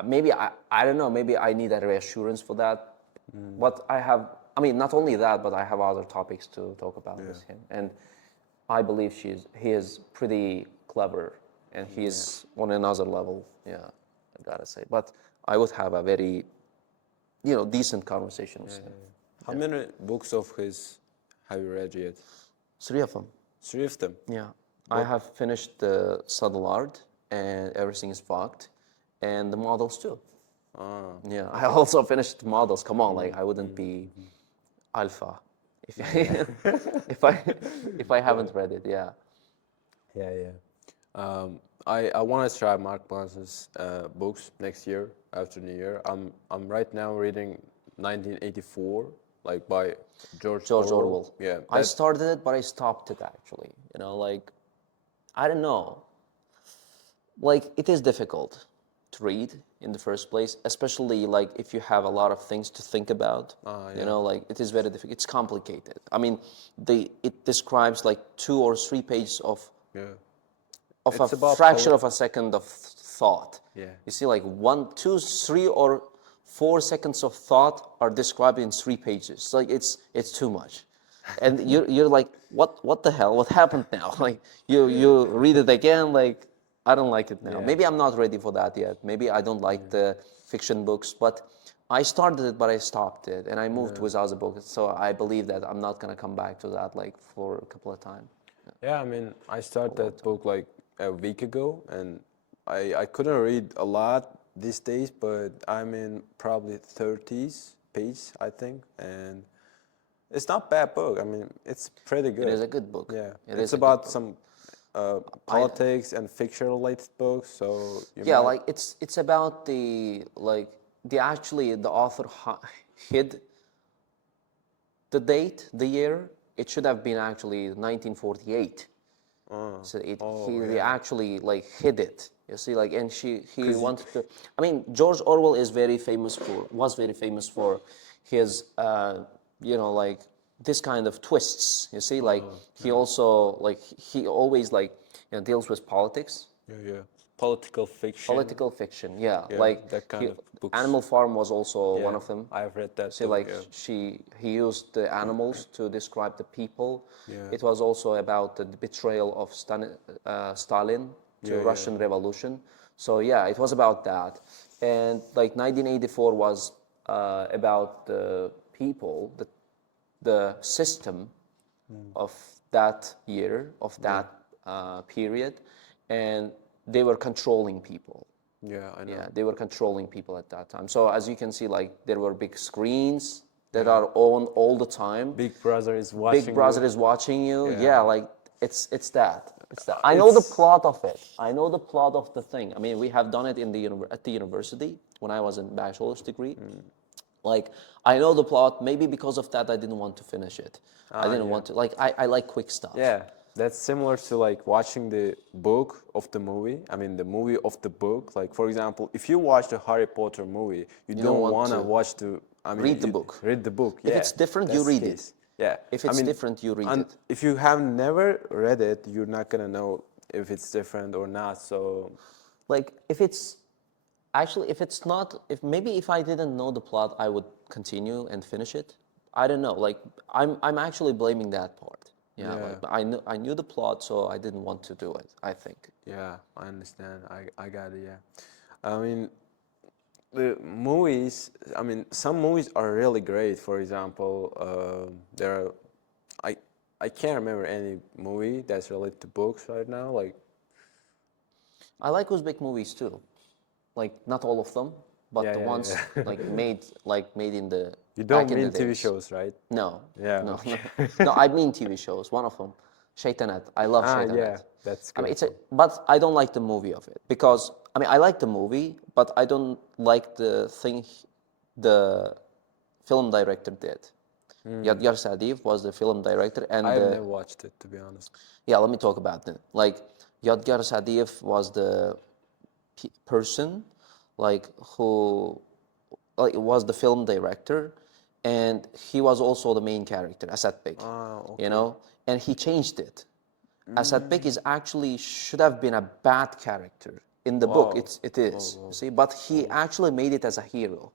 maybe I don't know. Maybe I need a reassurance for that. But I mean, not only that, but I have other topics to talk about with him, and I believe he is pretty clever, and he is on another level. Yeah, I gotta say. But I would have a very, decent conversation with him. How many books of his have you read yet? 3 of them. 3 of them. Yeah, I have finished the subtle art, and everything is fucked, and the models too. Yeah, I also finished the models. Come on, like I wouldn't be alpha if if I haven't read it. Yeah. Yeah, yeah. I want to try Mark Manson's books next year after New Year. I'm right now reading 1984, like by George Orwell. Yeah, I started it, but I stopped it actually. Like, I don't know. Like, it is difficult to read in the first place, especially like if you have a lot of things to think about. Like it is very difficult. It's complicated. I mean, it describes like 2 or 3 pages of It's a about fraction of a second of thought. Yeah. You see, like 1, 2, 3, or 4 seconds of thought are described in 3 pages. So, like it's too much, and you're like, what the hell? What happened now? Like you read it again, like I don't like it now. Yeah. Maybe I'm not ready for that yet. Maybe I don't like the fiction books, but I started it, but I stopped it, and I moved with other books. So I believe that I'm not gonna come back to that like for a couple of times. Yeah, I mean, I started that book like a week ago, and I couldn't read a lot these days, but I'm in probably 30s page, I think, and it's not bad book. I mean, it's pretty good. It is a good book. Yeah, It it's is a good about book. some politics and fiction related books. So Yeah, like it's about the author hid the date, the year. It should have been actually 1948, So Oh, they yeah. actually like hid it. You see, like, and he wanted to. I mean, George Orwell was very famous for his, like this kind of twists. You see, like he also like he always like deals with politics. Yeah, yeah. Political fiction. Political fiction, yeah. Yeah, Like that kind of books. Animal Farm was also one Yeah, of them. I've read that See, too. like Yeah. he used the animals to describe the people. Yeah. It was also about the betrayal of Stalin to Yeah, yeah. Russian Revolution. So yeah, it was about that. And like 1984 was about the people, the system of that year, of that period, and they were controlling people. Yeah, I know. Yeah, they were controlling people at that time. So as you can see, like there were big screens that are on all the time. Big Brother is watching Big Brother you. is watching you. Yeah. Yeah, like it's that. It's that. I know the It's- plot of it. I know the plot of the thing. I mean, we have done it in the at the university when I was in bachelor's degree. Like I know the plot. Maybe because of that, I didn't want to finish it. I didn't want to. Like I like quick stuff. Yeah, that's similar to like watching the book of the movie. I mean, the movie of the book. Like, for example, if you watch the Harry Potter movie, you don't want want to to watch the. I mean, read the book. Read the book. If Yeah. it's different, you that's the read it. case. Yeah. If I it's mean, different, you read it. If you have never read it, you're not gonna know if it's different or not. So. Like if it's actually if it's not if I didn't know the plot, I would continue and finish it. I don't know. Like I'm actually blaming that part. Yeah. Yeah. Like I knew the plot, so I didn't want to do it. I think. Yeah, I understand. I got it. Yeah. I mean, the movies. I mean, some movies are really great. For example, there are. I can't remember any movie that's related to books right now. Like, I like Uzbek movies too. Like not all of them, but Yeah, the yeah, ones yeah. made in the you back don't in mean the TV days. shows, right? No. Yeah, No. okay. No, I mean TV shows. One of them, Shaytanat. I love Shaytanat. Yeah, that's I mean, good. but I don't like the movie of it because I mean I like the movie, but I don't like the thing the film director did. Yadgar Sadiyev was the film director, and I've never watched it, to be honest. yeah, let me talk about it. Like Yadgar Sadiyev was the person, like who, like was the film director, and he was also the main character, Asadbek. Okay. You know, and he changed it. Asadbek is actually should have been a bad character in the book. It is. You see, but he actually made it as a hero.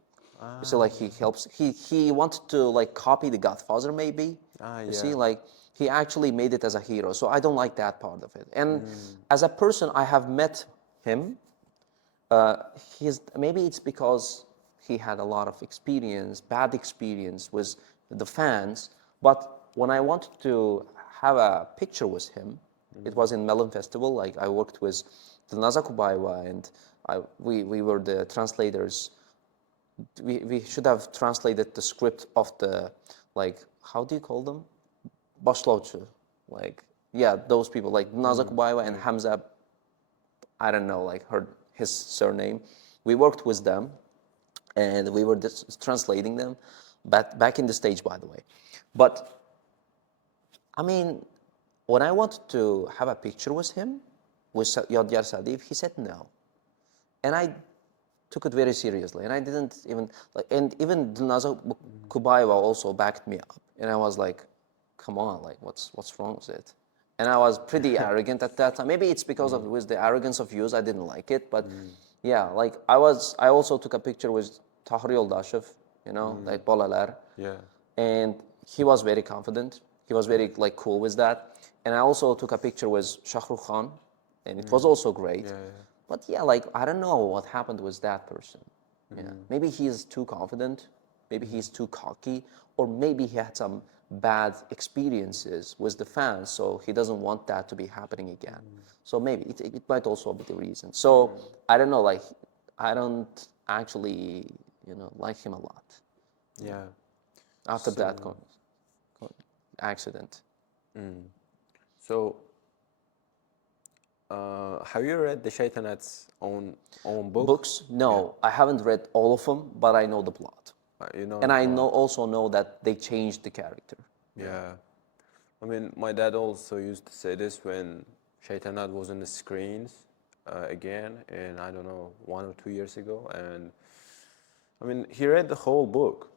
You see, like he helps. He wanted to like copy the Godfather, maybe. You see, like he actually made it as a hero. So I don't like that part of it. And as a person, I have met him. Maybe it's because he had a lot of experience, bad experience with the fans. But when I wanted to have a picture with him, it was in Melon Festival. Like I worked with Dilnaza Kubayeva, and we were the translators. We should have translated the script of the, like, how do you call them? Başlavcı. Like, yeah, those people, like Dilnaza Kubayeva and Hamza, I don't know, like his surname. We worked with them, and we were translating them, back in the stage, by the way. But I mean, when I wanted to have a picture with him, with Yadgar Sadiyev, he said no, and I took it very seriously, and I didn't even like. And even Dilnaza Kubayeva also backed me up, and I was like, "Come on, like, what's wrong with it?" And I was pretty arrogant at that time. Maybe it's because of with the arrogance of views, I didn't like it. But yeah, like I also took a picture with Tahir Yoldashev, you know, like Bolalar. Yeah. And he was very confident. He was very like cool with that. And I also took a picture with Shahrukh Khan, and it was also great. Yeah. But yeah, like I don't know what happened with that person. Yeah, maybe he's too confident, maybe he's too cocky, or maybe he had some bad experiences with the fans, so he doesn't want that to be happening again. So maybe it might also be the reason. So I don't know, like I don't actually, like him a lot Yeah. after that accident. So, have you read the Shaitanat's own book? Books? No, I haven't read all of them, but I know the plot. You know. And I also know that they changed the character. Yeah. I mean, my dad also used to say this when Shaitanat was on the screens again, and I don't know, 1 or 2 years ago. And I mean, he read the whole book.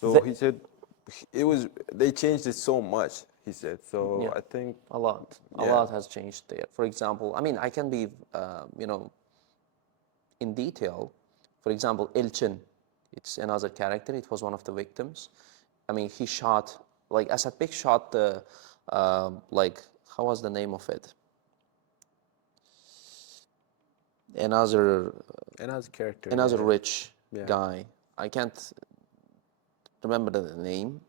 So he said they changed it so much, he said. So Yeah. I think, A lot. A yeah. lot has changed there. For example, I mean, I can be, in detail. For example, Elchin, it's another character. It was one of the victims. I mean, he shot, like Asadbek shot the, like, how was the name of it? Another, Another character, another yeah. rich Yeah. guy. I can't remember the name.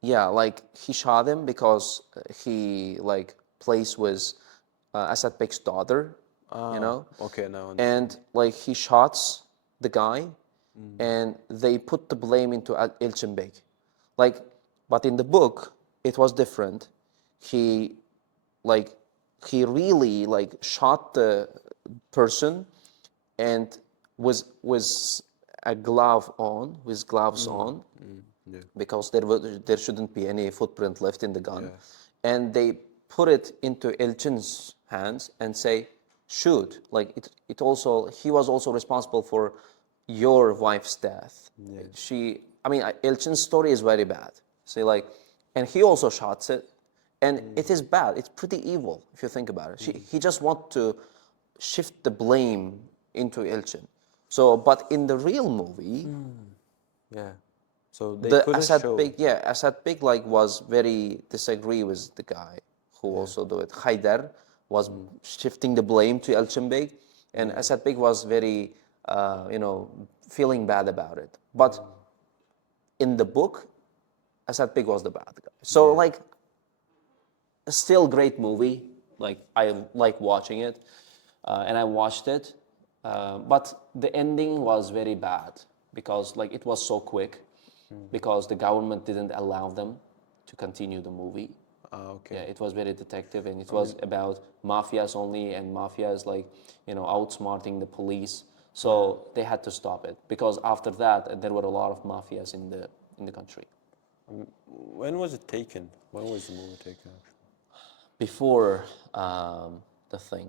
Yeah, like he shot him because he like plays with Asadbek's daughter, Ah, okay, now I understand. and like he shots the guy, and they put the blame into Elchinbek. Like, but in the book it was different. He like he really like shot the person, and with a glove on, with gloves on, Yeah. because there shouldn't be any footprint left in the gun. Yeah. And they put it into Elchin's hands and say, shoot. Like it also, he was also responsible for your wife's death. I mean, Elchin's story is very bad. See, like, and he also shots it. And it is bad. It's pretty evil if you think about it. He just want to shift the blame into Elchin. So, but in the real movie, Yeah. So they the couldn't Asad show. Beg, yeah, Asad Beg like was very disagree with the guy who also do it. Haidar was shifting the blame to Elchin Beg, and Asad Beg was very, feeling bad about it. But in the book, Asad Beg was the bad guy. So like, still great movie. Like I like watching it, and I watched it, but the ending was very bad because like it was so quick, because the government didn't allow them to continue the movie. Okay. Yeah, it was very detective, and it was about mafias only, and mafias like outsmarting the police. So they had to stop it because after that there were a lot of mafias in the country. When was it taken? When was the movie taken, actually? Before the thing.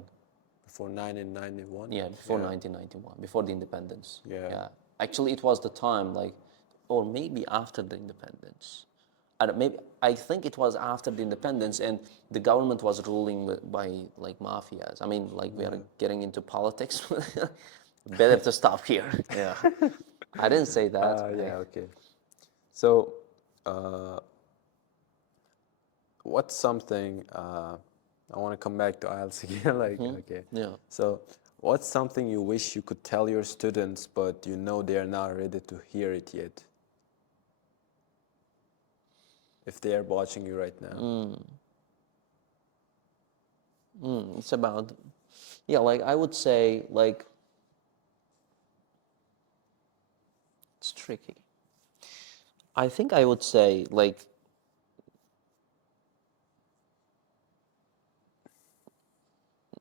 Before 1991? Yeah, before 1991, before the independence. Yeah. Actually, it was the time, like, or maybe after the independence. I think it was after the independence, and the government was ruling by like mafias. I mean, like we are getting into politics. Better to stop here. Yeah. I didn't say that. Yeah, okay. So, what's something, I want to come back to IELTS again, like, okay. Yeah. So, what's something you wish you could tell your students, but you know they are not ready to hear it yet? If they are watching you right now. It's about, yeah, like I would say, like, it's tricky. I think I would say, like,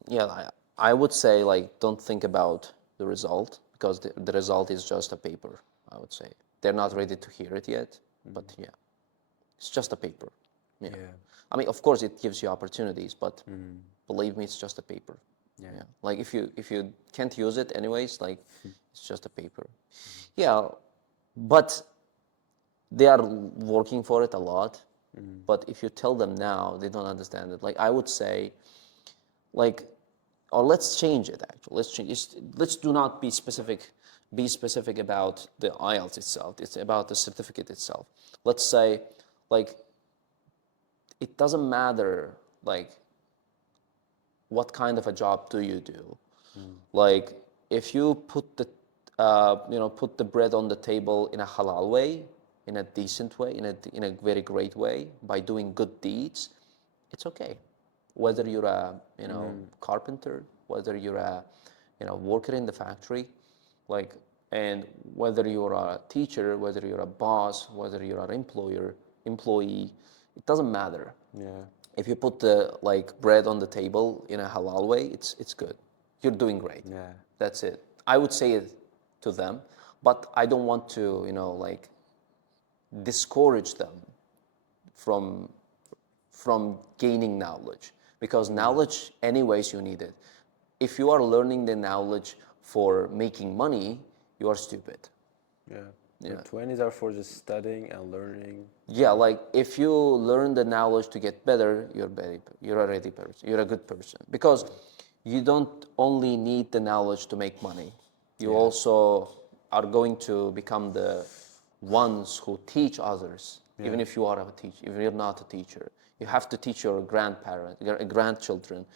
yeah, I would say, like, don't think about the result, because the result is just a paper, I would say. They're not ready to hear it yet, but yeah, it's just a paper. Yeah. I mean, of course, it gives you opportunities, but believe me, it's just a paper. Yeah. Like if you can't use it anyways, like it's just a paper. Yeah, but they are working for it a lot. But if you tell them now, they don't understand it. Like I would say, like, or let's change it. Actually, let's change. Let's do not be specific. Be specific about the IELTS itself. It's about the certificate itself. Let's say, like, it doesn't matter, like, what kind of a job do you do? Like, if you put the, put the bread on the table in a halal way, in a decent way, in a very great way, by doing good deeds, it's okay. Whether you're a, carpenter, whether you're a, worker in the factory, like, and whether you're a teacher, whether you're a boss, whether you're an employee, it doesn't matter. Yeah. If you put the like bread on the table in a halal way, it's good. You're doing great. Yeah. That's it. I would say it to them, but I don't want to, like, discourage them from gaining knowledge, because knowledge anyways you need it. If you are learning the knowledge for making money, you are stupid. Yeah. Yeah. Your 20s are for just studying and learning. Yeah, like if you learn the knowledge to get better, you're a ready person. You're a good person, because you don't only need the knowledge to make money. You also are going to become the ones who teach others. Even if you are a teacher, if you're not a teacher, you have to teach your grandparents, your grandchildren,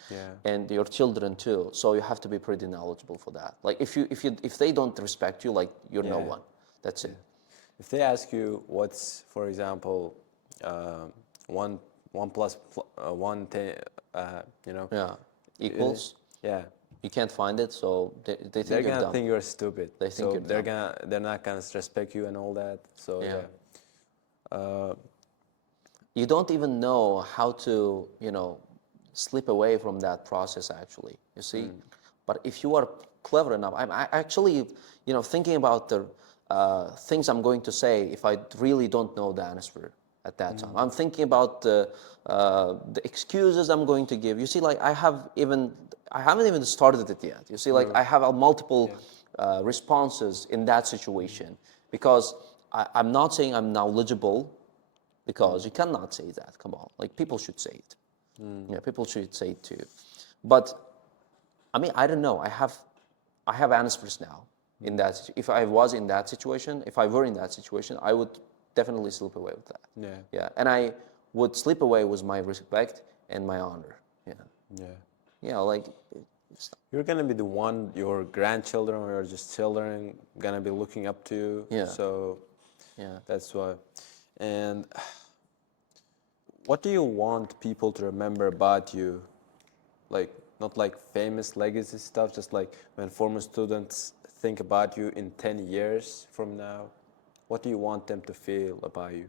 and your children too. So you have to be pretty knowledgeable for that. Like if they don't respect you, like you're no one. That's it. If they ask you what's, for example, one plus one, you know. Yeah, equals. Yeah. You can't find it, so they think They're you're gonna dumb. think you're stupid. They think so you're they're not gonna respect you and all that. So Yeah. yeah. You don't even know how to, slip away from that process actually, you see? But if you are clever enough, I actually, thinking about the things I'm going to say if I really don't know the answer at that time. I'm thinking about the excuses I'm going to give. You see, like I haven't even started it yet. You see, like I have multiple responses in that situation, because I'm not saying I'm knowledgeable, because you cannot say that. Come on, like people should say it. Yeah, people should say it too. But I mean, I don't know. I have answers now in that. If I was in that situation, if I were in that situation, I would definitely slip away with that. Yeah. Yeah, and I would slip away with my respect and my honor. Yeah. Yeah. Yeah, like You're gonna be the one your grandchildren or just children gonna be looking up to. Yeah. So yeah. that's why. And what do you want people to remember about you? Like, not like famous legacy stuff, just like when former students think about you in 10 years from now, what do you want them to feel about you?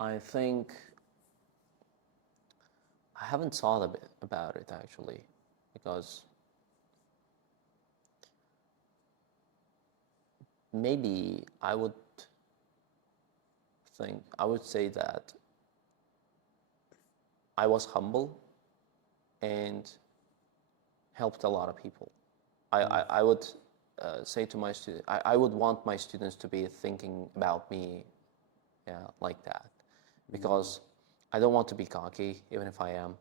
I think I haven't thought a bit about it actually, because maybe I would say that I was humble and helped a lot of people. I would say to my students, I would want my students to be thinking about me, like that, because I don't want to be cocky, even if I am.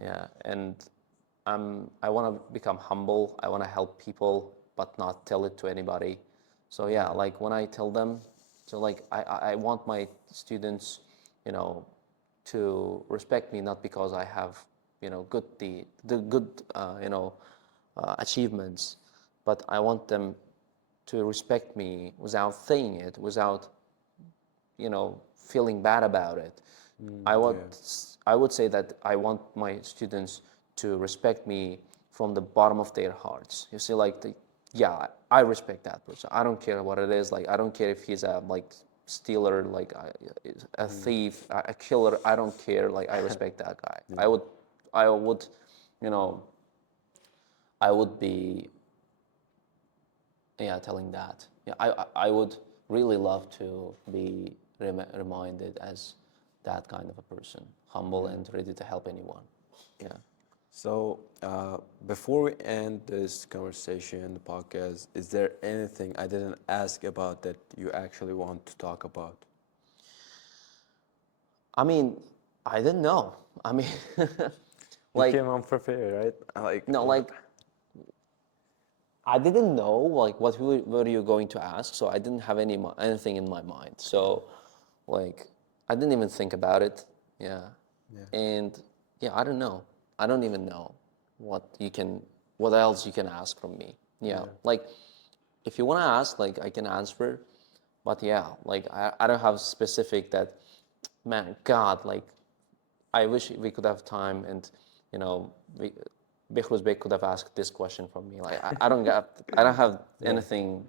Yeah, and I want to become humble. I want to help people, but not tell it to anybody. So yeah, like when I tell them, so like I want my students, to respect me, not because I have, the good, achievements, but I want them to respect me without saying it, without, feeling bad about it. I would say that I want my students to respect me from the bottom of their hearts. You see, like I respect that person. I don't care what it is. Like I don't care if he's a stealer, like a thief, a killer. I don't care. Like I respect that guy. I would, I would be, telling that. Yeah, I would really love to be reminded as that kind of a person, humble and ready to help anyone. Yeah. So, before we end this conversation, the podcast, is there anything I didn't ask about that you actually want to talk about? I mean, I didn't know. I mean, You like, came unprepared, right? no, like, I didn't know, like, what were you going to ask, so I didn't have anything in my mind. So, like, I didn't even think about it. Yeah. And, I don't know. I don't even know what else you can ask from me. Yeah. Like, if you want to ask, like, I can answer. But yeah, like, I don't have specific that, man, God, like, I wish we could have time and, Maqsudbek could have asked this question from me. Like, I don't have anything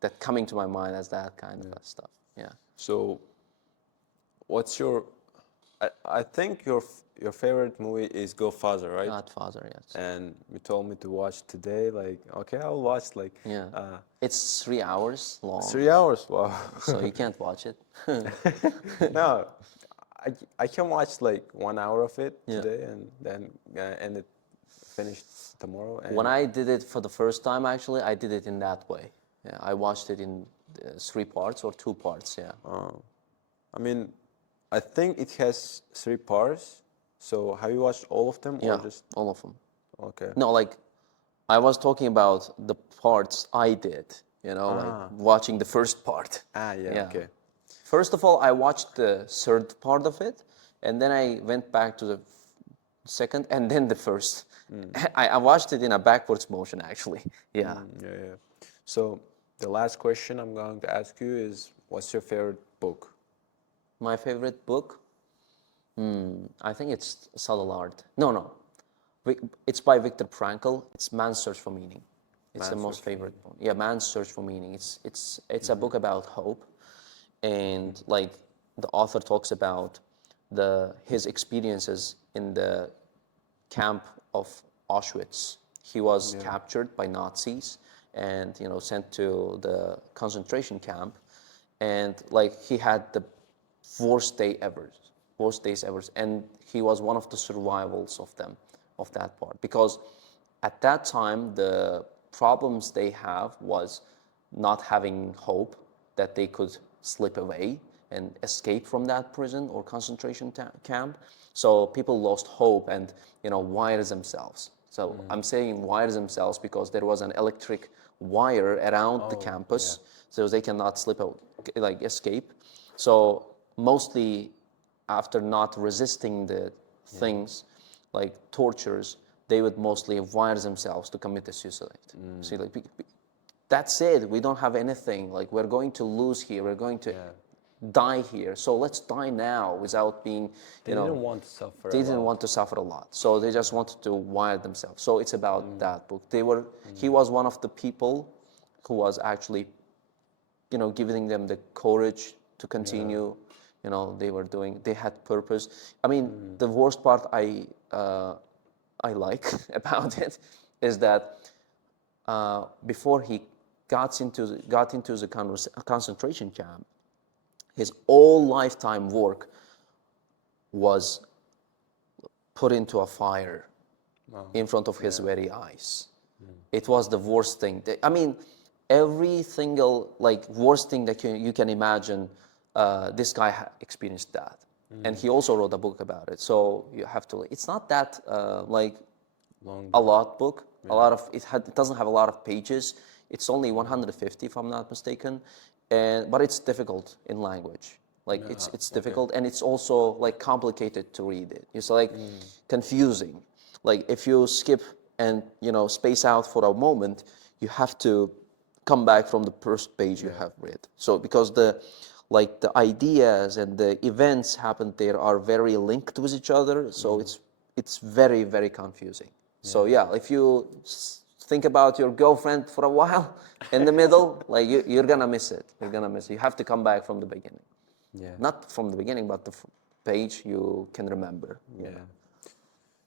that coming to my mind as that kind of stuff. Yeah. So, what's your I think your favorite movie is Godfather, right? Godfather, yes. And you told me to watch today. Like, okay, I'll watch. Like, Yeah. It's 3 hours long. 3 hours. Wow. So you can't watch it. No, I can watch like 1 hour of it Yeah. today, and then end it finished tomorrow. And When I did it for the first time, actually, I did it in that way. Yeah, I watched it in 3 parts or 2 parts. Yeah. I mean, I think it has 3 parts. So have you watched all of them or Yeah, just all of them. okay? No, like I was talking about the parts I did. You know, like watching the first part. Ah, yeah, Yeah. okay. First of all, I watched the third part of it, and then I went back to the second, and then the first. I watched it in a backwards motion, actually. Yeah. Yeah, yeah. So the last question I'm going to ask you is, what's your favorite book? My favorite book? I think it's Subtle Art. No. It's by Viktor Frankl. It's Man's Search for Meaning. It's the most favorite one. Yeah, Man's Search for Meaning. It's a book about hope, and like the author talks about his experiences in the camp of Auschwitz. He was captured by Nazis and sent to the concentration camp, and like he had the worst days ever, and he was one of the survivals of that part, because at that time the problems they have was not having hope that they could slip away and escape from that prison or concentration camp. So people lost hope and wired themselves. So I'm saying wired themselves because there was an electric wire around the campus, so they cannot slip out, like escape. So mostly after not resisting the things like tortures, they would mostly wire themselves to commit a suicide. See, like that's it. We don't have anything. Like we're going to lose here. We're going to die here. So let's die now without being. They didn't want to suffer. They didn't want to suffer a lot. So they just wanted to wire themselves. So it's about that book. He was one of the people who was actually, giving them the courage to continue. They had purpose. I mean, the worst part I like about it is that before he got into the concentration camp, his whole lifetime work was put into a fire in front of his very eyes. It was the worst thing. I mean, every single worst thing that you can imagine, this guy experienced that. And he also wrote a book about it. So you have to. It's not that Long. a lot book. It doesn't have a lot of pages. It's only 150, if I'm not mistaken, but it's difficult in language. Like it's difficult, and it's also like complicated to read it. It's like confusing. Like if you skip and space out for a moment, you have to come back from the first page you have read. So because the ideas and the events happened there are very linked with each other, so it's very, very confusing. So yeah, if you think about your girlfriend for a while in the middle, like you're gonna miss it. You're gonna miss it. You have to come back from the beginning. Yeah. Not from the beginning, but the page you can remember. Yeah.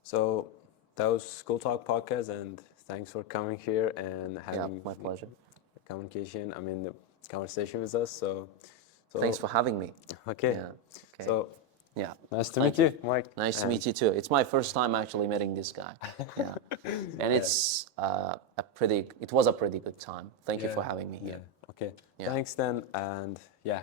So that was School Talk podcast, and thanks for coming here and having my pleasure. communication. I mean, the conversation with us. So Thanks for having me. Okay. Yeah. Okay. So Yeah. nice to meet you, Mike. Nice to meet you too. It's my first time actually meeting this guy. Yeah. And it was a pretty good time. Thank you for having me here. Okay. Yeah. Thanks then, and yeah.